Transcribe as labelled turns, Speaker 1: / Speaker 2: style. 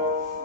Speaker 1: you.